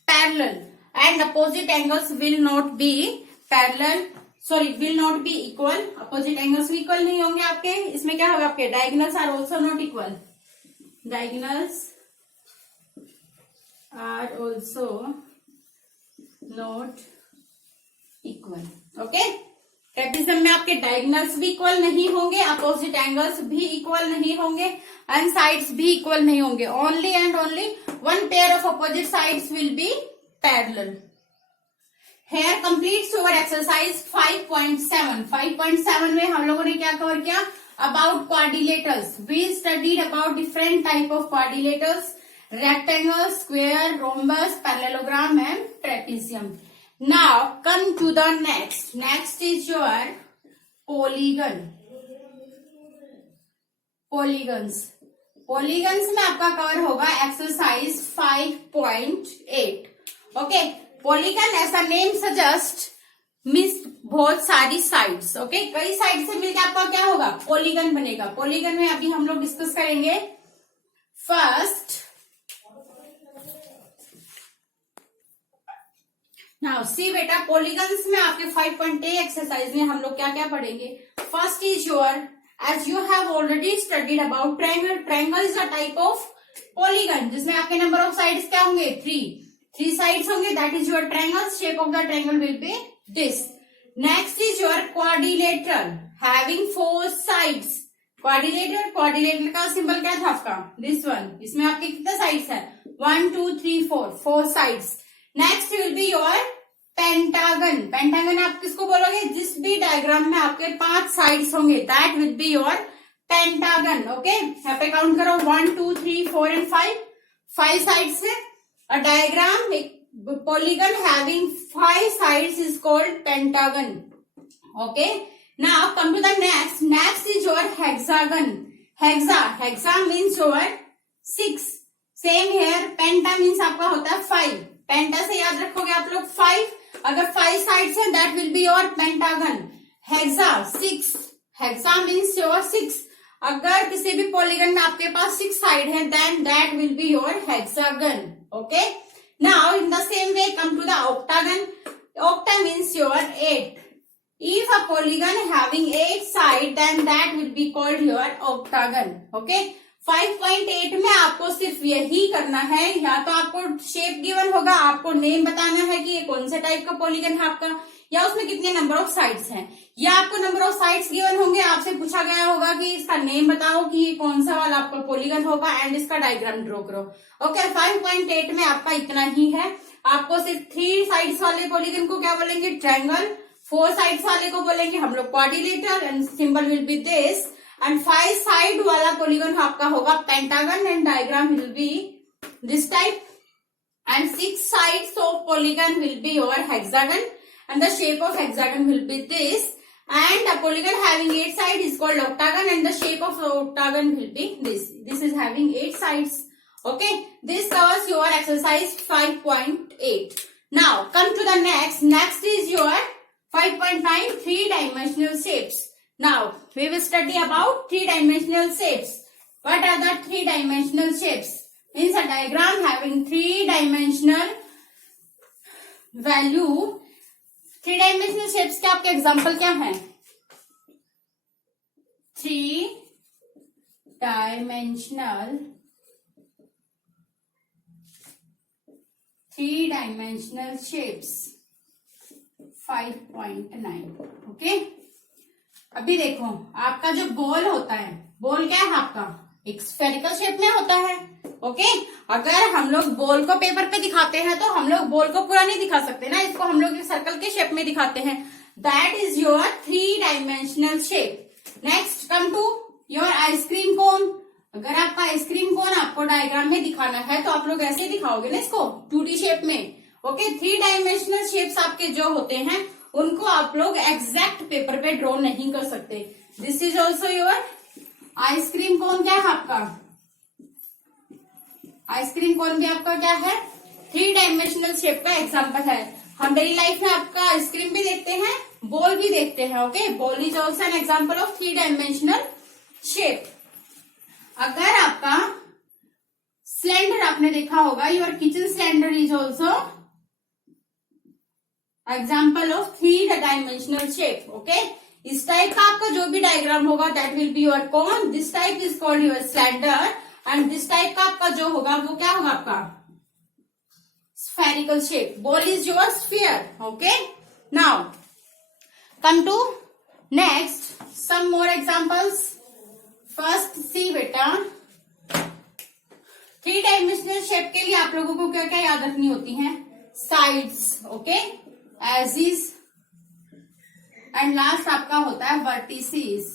parallel and opposite angles will not be parallel, sorry will not be equal. Opposite angles भी इक्वल नहीं होंगे आपके। इसमें क्या होगा, आपके diagonals are also not equal, diagonals are also not equal. Okay, trapezium में आपके डायगोनल्स भी इक्वल नहीं होंगे, अपोजिट एंगल्स भी इक्वल नहीं होंगे एंड साइड्स भी इक्वल नहीं होंगे। Only and only one pair of opposite sides will be parallel. Here completes our exercise 5.7. 5.7 में हम लोगों ने क्या कवर किया, about quadrilaters. We studied about different type of quadrilaters, rectangle, square, rhombus, parallelogram and trapezium. Now come to the next. Next is your polygon. Polygons. Polygons में आपका cover होगा exercise 5.8. Okay. Polygon ऐसा name suggest means बहुत सारी sides. Okay, कई side से मिलकर आपका क्या होगा, पॉलीगन बनेगा। पॉलीगन में अभी हम लोग डिस्कस करेंगे। फर्स्ट नाउ सी बेटा, पॉलीगन्स में आपके 5.8 एक्सरसाइज में हम लोग क्या क्या पढ़ेंगे। First is your, as you have already studied about triangle. Triangle is a type of polygon जिसमें आपके नंबर ऑफ साइड्स क्या होंगे, 3 साइड्स होंगे, that is your triangle. Shape of the triangle will be this. Next is your quadrilateral having 4 sides. Quadrilateral, quadrilateral का symbol क्या था आपका, this one. इसमें आपके कितने साइड्स है, 1 2 3 4 sides. Next will be your pentagon. Pentagon आप किसको बोलोगे, जिस भी डायग्राम में आपके 5 साइड्स होंगे that will be your pentagon. Okay, यहाँ पे काउंट करो 1 2 3 4 एंड 5 साइड्स है। A diagram, a polygon having 5 sides is called pentagon. Okay. Now come to the next. Next is your hexagon. Hexa means your 6. Same here. Penta means आपका होता है 5. Penta से याद रखोगे आप लोग 5. अगर 5 sides है that will be your pentagon. Hexa 6. Hexa means your 6. अगर किसी भी पॉलीगन में आपके पास 6 साइड है then that will be your hexagon. Okay, now in the same way come to the octagon. Octa means your 8. If a polygon having 8 sides then that will be called your octagon. Okay, 5.8 में आपको सिर्फ यही करना है, या तो आपको shape given होगा, आपको नेम बताना है कि ये कौन से टाइप का पॉलीगन है आपका, या उसमें कितने नंबर ऑफ साइड्स हैं, या आपको नंबर ऑफ साइड्स गिवन होंगे, आपसे पूछा गया होगा कि इसका नेम बताओ कि ये कौन सा वाला आपका पॉलीगन होगा एंड इसका डायग्राम ड्रॉ करो। ओके, 5.8 में आपका इतना ही है। आपको सिर्फ 3 साइड्स वाले पॉलीगन को क्या बोलेंगे, ट्रायंगल। 4 साइड्स वाले को बोलेंगे हम लोग quadrilateral and symbol will be this. And 5 side वाला पॉलीगन आपका होगा pentagon and diagram will be this type. And 6 sides of polygon will be your hexagon and the shape of hexagon will be this, and a polygon having 8 sides is called octagon and the shape of octagon will be this. This is having 8 sides. Okay, this covers your exercise 5.8. Now come to the next. Next is your 5.9 3-dimensional shapes. Now we will study about 3-dimensional shapes. What are the 3-dimensional shapes? Means a diagram having 3-dimensional value. 3-dimensional shapes के आपके example क्या हैं, 3-dimensional shapes 5.9. Okay, अभी देखो आपका जो ball होता है, बॉल क्या है आपका, एक स्फेरिकल शेप में होता है। ओके, अगर हम लोग बॉल को पेपर पे दिखाते हैं तो हम लोग बॉल को पूरा नहीं दिखा सकते ना, इसको हम लोग सर्कल के शेप में दिखाते हैं। That is your 3-dimensional shape. Next come to your ice cream cone. अगर आपका आइसक्रीम कोन आपको डायग्राम में दिखाना है तो आप लोग ऐसे दिखाओगे ना इसको 2D शेप में। ओके, 3-dimensional शेप्स आपके जो होते हैं उनको आप लोग एग्जैक्ट पेपर पे ड्रॉ नहीं कर सकते। This is also your ice cream कोन। क्या है आपका आइसक्रीम कोन भी आपका क्या है 3-dimensional शेप का एग्जाम्पल है। हम डेली लाइफ में आपका आइसक्रीम भी देखते हैं, बॉल भी देखते हैं। Okay, ball is also an example of 3-dimensional shape. अगर आपका सिलेंडर आपने देखा होगा, your kitchen cylinder is also example of 3-dimensional shape. Okay, इस टाइप का आपका जो भी डायग्राम होगा that will be your cone. This type is called your cylinder and this type का आपका जो होगा वो क्या होगा आपका spherical shape. Ball is your sphere. Okay. Now, come to next some more examples. First, see beta. 3-dimensional shape के लिए आप लोगों को क्या क्या याद रखनी होती हैं? Sides. Okay. Axes. And last आपका होता है vertices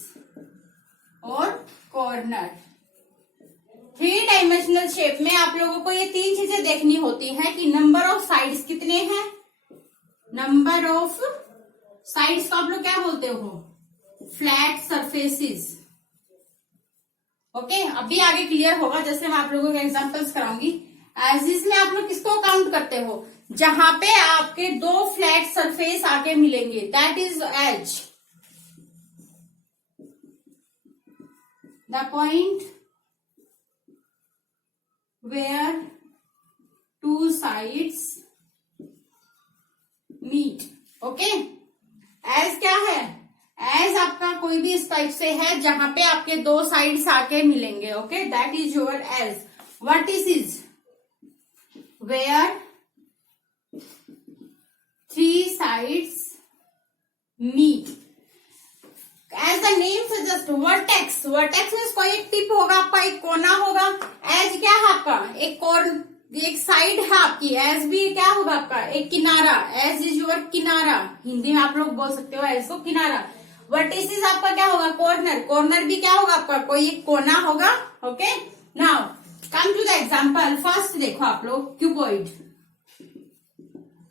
और corner। 3-dimensional शेप में आप लोगों को ये 3 चीजें देखनी होती है कि नंबर ऑफ साइड्स कितने हैं। नंबर ऑफ साइड्स को आप लोग क्या बोलते हो? Flat surfaces. ओके, अभी आगे क्लियर होगा जैसे मैं आप लोगों के एग्जांपल्स कराऊंगी। एजिस में आप लोग किसको काउंट करते हो? जहां पे आपके 2 फ्लैट सरफेस आके मिलेंगे that is edge. The point where 2 sides meet। Okay, edge क्या है? एज आपका कोई भी इस टाइप से है जहां पे आपके 2 साइड्स आके मिलेंगे। Okay, that is your edge. Vertices where 3 sides meet। As the name suggest vertex. Vertex में कोई एक टिप होगा आपका, एक कोना होगा। एज क्या है आपका? एक साइड है आपकी। एज भी क्या होगा आपका? एक किनारा। एज इज योर किनारा। हिंदी में आप लोग बोल सकते हो एज को किनारा। वर्टिसेस आपका क्या होगा? कॉर्नर। कॉर्नर भी क्या होगा आपका? कोई एक कोना होगा। Okay, now come to the example. First देखो आप लोग क्यूबॉइड।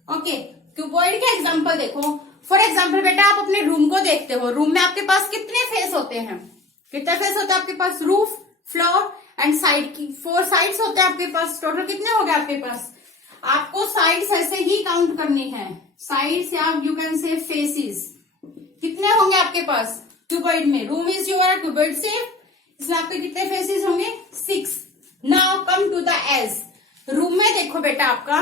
ओके, क्यूबॉइड का एग्जाम्पल देखो। फॉर एग्जाम्पल बेटा आप अपने रूम को देखते हो। रूम में आपके पास कितने फेस होते हैं? कितने फेस होते हैं आपके पास? रूफ, फ्लोर एंड साइड की 4 साइड्स होते हैं आपके पास। टोटल कितने हो गए आपके पास? आपको साइड्स ऐसे ही काउंट करनी है। साइड्स या यू कैन से फेसेस कितने होंगे आपके पास क्यूबॉइड में? Room is your cuboid shape. इसमें आपके कितने फेसेस होंगे? 6। Now come to the edge. Room में देखो बेटा आपका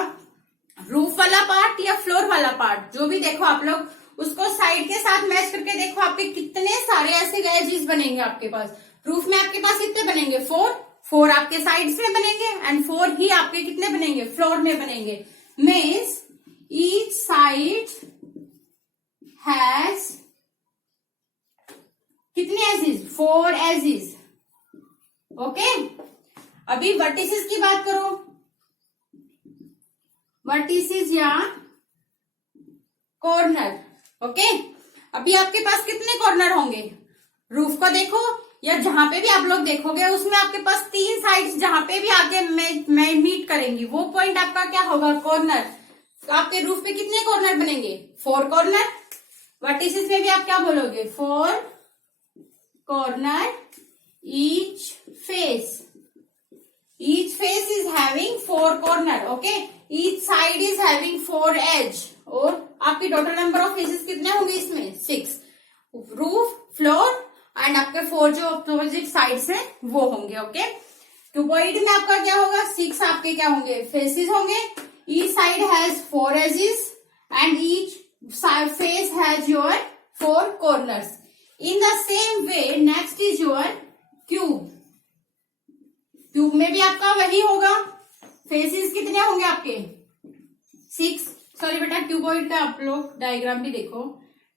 रूफ वाला पार्ट या फ्लोर वाला पार्ट जो भी देखो आप लोग उसको साइड के साथ मैच करके देखो आपके कितने सारे ऐसे एजेस बनेंगे आपके पास। रूफ में आपके पास कितने बनेंगे? 4 आपके साइड्स में बनेंगे एंड 4 ही आपके कितने बनेंगे? फ्लोर में बनेंगे। मीन्स ईच साइड हैज कितने एजेस? 4 एजेस। ओके, अभी वर्टिसेस की बात करो। वर्टिसेस या कॉर्नर। ओके, अभी आपके पास कितने कॉर्नर होंगे? रूफ को देखो या जहां पे भी आप लोग देखोगे उसमें आपके पास 3 साइड्स जहां पे भी आके मीट करेंगी वो पॉइंट आपका क्या होगा? कॉर्नर। तो आपके रूफ पे कितने कॉर्नर बनेंगे? 4 कॉर्नर। वर्टिसेस में भी आप क्या बोलोगे? 4 corner each face. Each face is having 4 corner. Okay, each side is having 4 edge। और आपकी टोटल नंबर ऑफ फेसेस कितने होंगे इसमें? 6। रूफ, फ्लोर एंड आपके 4 जो अपोजिट साइड्स हैं वो होंगे। ओके, क्यूबॉइड में आपका क्या होगा? 6 आपके क्या होंगे? फेसेस होंगे। Each side has 4 edges and each face has your 4 corners. In the same way next is your cube. Cube में भी आपका वही होगा। फेसेस कितने होंगे आपके? 6। सॉरी बेटा, क्यूबॉइड का आप लोग डायग्राम भी देखो।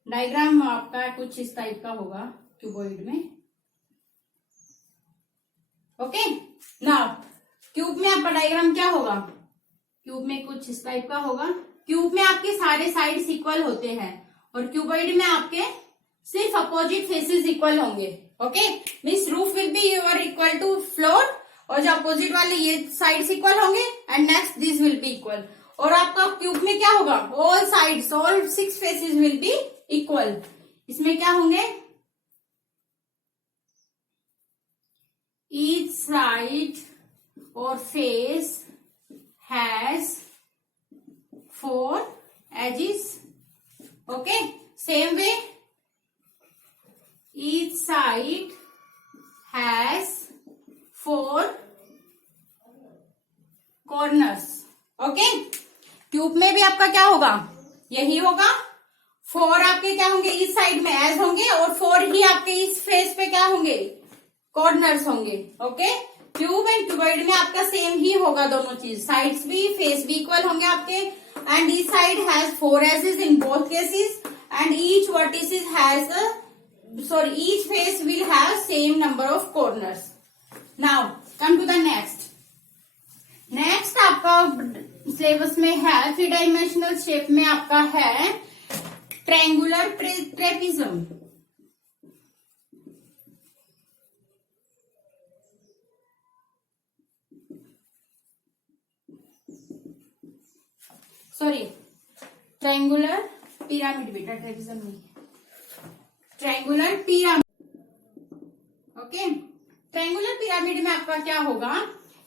डायग्राम आपका कुछ इस टाइप का होगा क्यूबॉइड में। ओके, नाउ क्यूब में आपका डायग्राम क्या होगा? क्यूब में कुछ इस टाइप का होगा। क्यूब में आपके सारे साइड्स इक्वल होते हैं और क्यूबॉइड में आपके सिर्फ अपोजिट फेसेस इक्वल होंगे। Okay, means roof will be your equal to floor, और जो अपोजिट वाले ये साइड्स इक्वल होंगे and next this will be equal. और आपका क्यूब में क्या होगा, all sides, all 6 faces will be equal. इसमें क्या होंगे, ईच साइड और face has 4 edges. Okay, same way each side has 4 corners. Okay, cube में भी आपका क्या होगा, यही होगा। 4 आपके क्या होंगे, इस साइड में एज होंगे, और 4 ही आपके इस फेस पे क्या होंगे, कॉर्नर्स होंगे। ओके, क्यूब एंड क्यूबॉइड में आपका सेम ही होगा, दोनों चीज, साइड्स भी फेस भी इक्वल होंगे आपके, and each side has 4 edges in both cases, and each vertices has each face will have same number of corners. Now come to the next आपका सिलेबस में है 3 डायमेंशनल शेप में आपका है triangular trapezium. Sorry, triangular pyramid, बेटा trapezium नहीं, triangular pyramid. Okay, triangular pyramid में आपका क्या होगा,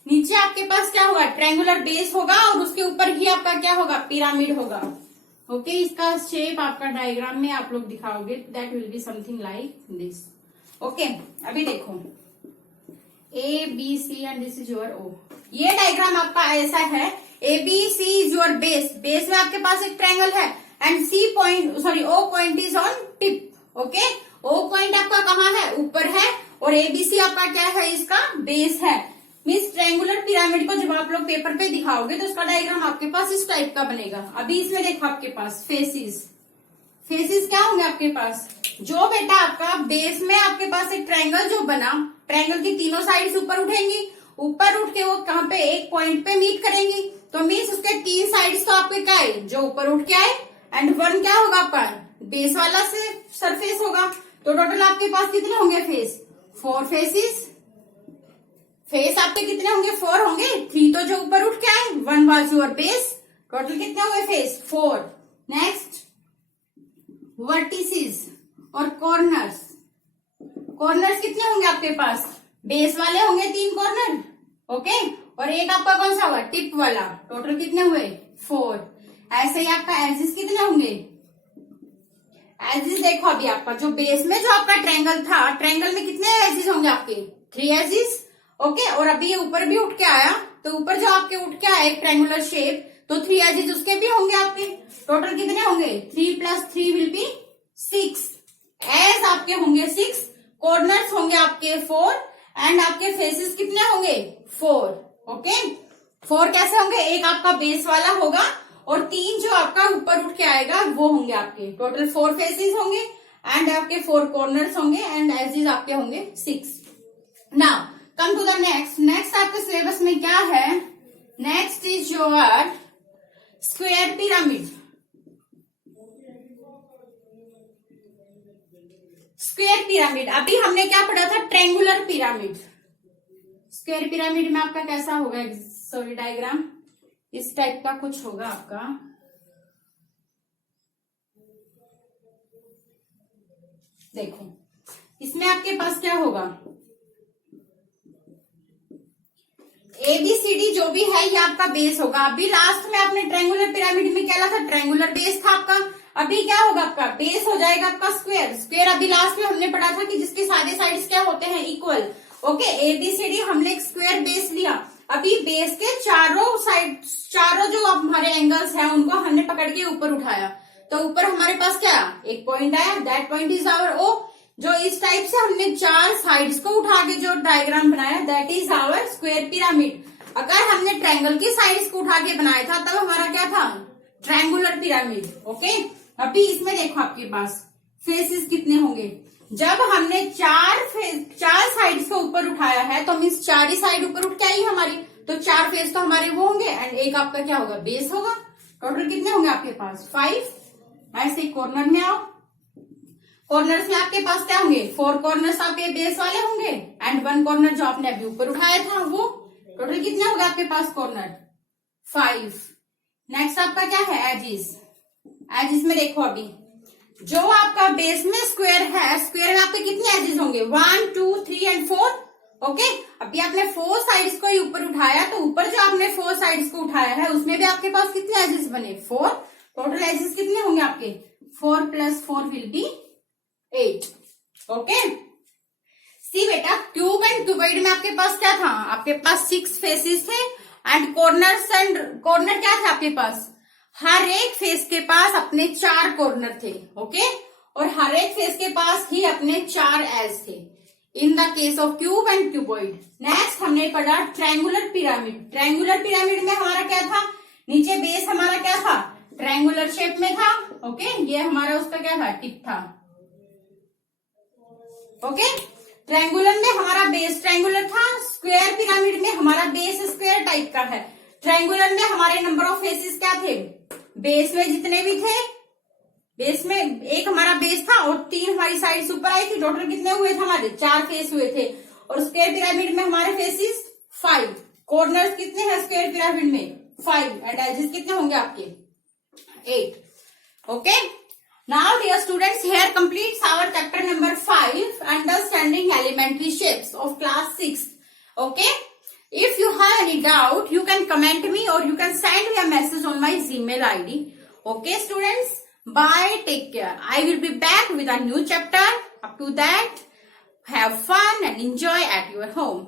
नीचे आपके पास क्या होगा, ट्रायंगुलर बेस होगा, और उसके ऊपर ही आपका क्या होगा, पिरामिड होगा। ओके, इसका शेप आपका डायग्राम में आप लोग दिखाओगे, that will be something like this. Okay, अभी देखो A B C and this is your O. ये डायग्राम आपका ऐसा है, A B C is your base, base में आपके पास एक ट्रायंगल है, and C point O point is on tip. Okay, O point आपका कहाँ है, ऊपर है, और एबीसी आपका क्या है, इसका बेस है। मीन्स ट्रायंगुलर पिरामिड को जब आप लोग पेपर पे दिखाओगे तो उसका डायग्राम आपके पास इस टाइप का बनेगा। अभी इसमें देखो आपके पास फेसिस क्या होंगे आपके पास, जो बेटा आपका बेस में आपके पास एक ट्रायंगल जो बना, ट्रायंगल की तीनों साइड्स ऊपर उठेंगी, ऊपर उठ के वो कहाँ पे, एक पॉइंट पे मीट करेंगी, तो मीन्स उसके 3 साइड्स तो आपके क्या है, जो ऊपर उठ के आए, एंड 1 क्या होगा आपका बेस वाला से सरफेस होगा। तो टोटल आपके पास कितने होंगे फेस, 4 फेसिस। फेस आपके कितने होंगे, 4 होंगे, 3 तो जो ऊपर उठ के आए, 1 वाज योर बेस, टोटल कितने होंगे फेस, 4। नेक्स्ट वर्टिसेस और कॉर्नर्स कितने होंगे आपके पास, बेस वाले होंगे 3 कॉर्नर। ओके, और एक आपका कौन सा हुआ, टिप वाला, टोटल कितने हुए, 4। ऐसे ही आपका एजिस कितने होंगे, एजिस देखो अभी आपका जो बेस में जो आपका ट्रायंगल था, ट्रायंगल में कितने एजिस होंगे आपके, 3 एजिस। ओके, और अभी ये ऊपर भी उठ के आया, तो ऊपर जो आपके उठ के आया एक ट्रायंगुलर शेप, तो 3 एजिस उसके भी होंगे आपके, टोटल कितने होंगे, 3 + 3 विल बी 6। एज आपके होंगे 6, कॉर्नर्स होंगे आपके 4, एंड आपके फेसेस कितने होंगे, 4। ओके, 4 कैसे होंगे, एक आपका बेस वाला होगा, और 3 जो आपका ऊपर उठ के आएगा वो होंगे आपके, टोटल 4 फेसेस होंगे, एंड आपके 4 कॉर्नर्स होंगे, एंड एजिस आपके होंगे 6। Now come to the next आपके सिलेबस में क्या है, next is your square pyramid. Square pyramid, अभी हमने क्या पढ़ा था, ट्रायंगुलर पिरामिड। स्क्वायर पिरामिड में आपका कैसा होगा, सॉरी डायग्राम इस टाइप का कुछ होगा आपका। देखो इसमें आपके पास क्या होगा, ABCD जो भी है ये आपका बेस होगा। अभी लास्ट में आपने ट्रायंगुलर पिरामिड में क्या था, ट्रायंगुलर बेस था आपका, अभी क्या होगा आपका, बेस हो जाएगा आपका स्क्वायर। अभी लास्ट में हमने पढ़ा था कि जिसके सारे साइड्स क्या होते हैं, इक्वल। ओके, ABCD हमने एक स्क्वायर बेस लिया, अभी बेस के चारों साइड, चारों जो हमारे एंगल्स हैं उनको हमने पकड़ के ऊपर उठाया, तो ऊपर हमारे पास क्या एक पॉइंट आया, that point is our O। जो इस टाइप से हमने 4 साइड्स को उठा के जो डायग्राम बनाया, that is our square pyramid. अगर हमने ट्रायंगल की साइड्स को उठा के बनाया था तब हमारा क्या था, ट्रायंगुलर पिरामिड। ओके, अभी इसमें देखो आपके पास फेसेस कितने होंगे, जब हमने 4 साइड्स को ऊपर उठाया है तो मीन्स 4 ही साइड ऊपर उठ के आई हमारी, तो 4 फेस तो हमारे वो होंगे, एंड एक आपका क्या होगा, बेस होगा। टोटल कितने होंगे आपके पास, 5। ऐसे कॉर्नर में आओ। कॉर्नर्स में आपके पास क्या होंगे, 4 कॉर्नर्स आपके बेस वाले होंगे एंड 1 कॉर्नर जो आपने अभी ऊपर उठाया था वो। टोटल कितने होगा आपके पास कॉर्नर, 5। नेक्स्ट आपका क्या है, एजिस। एजिस में देखो अभी जो आपका बेस में स्क्वायर है, स्क्वायर में आपके कितने एजिस होंगे, 1 2 3 एंड 4। ओके, अभी आपने 4 साइड्स को ही ऊपर उठाया, तो ऊपर जो आपने 4 साइड्स को उठाया है उसमें भी आपके पास कितने एजिस बने, 4। टोटल एजिस कितने होंगे आपके, 4 + 4 विल बी 8। ओके, सी बेटा, क्यूब एंड क्यूबॉइड में आपके पास क्या था, आपके पास 6 फेसेस थे एंड कॉर्नर क्या थे आपके पास, हर एक फेस के पास अपने 4 कॉर्नर थे। ओके, और हर एक फेस के पास ही अपने 4 एज थे in the case of cube and cuboid. Next हमने पढ़ा ट्रायंगुलर पिरामिड। ट्रायंगुलर पिरामिड में हमारा क्या था, नीचे बेस हमारा क्या था, ट्रायंगुलर शेप में था। ओके, ये हमारा उसका क्या था, टिप था। ओके, ट्रायंगुलर में हमारा बेस ट्रायंगुलर था, स्क्वायर पिरामिड में हमारा बेस स्क्वायर टाइप का है। ट्रायंगुलर में हमारे नंबर ऑफ फेसेस क्या थे, बेस में जितने भी थे, बेस में एक हमारा बेस था और 3 हमारी साइड्स ऊपर आई थी। टोटल कितने हुए थे हमारे, 4 फेस हुए थे। और स्क्वायर पिरामिड में हमारे फेसेस 5, कॉर्नर्स कितने हैं स्क्वायर पिरामिड में, 5 एंड एजेस कितने होंगे आपके, 8। Okay, now dear students, here completes our chapter number 5, understanding elementary shapes of class 6. Okay, if you have any doubt you can comment me or you can send me a message on my Gmail ID. Okay students, bye, take care. I will be back with a new chapter. Up to that, have fun and enjoy at your home.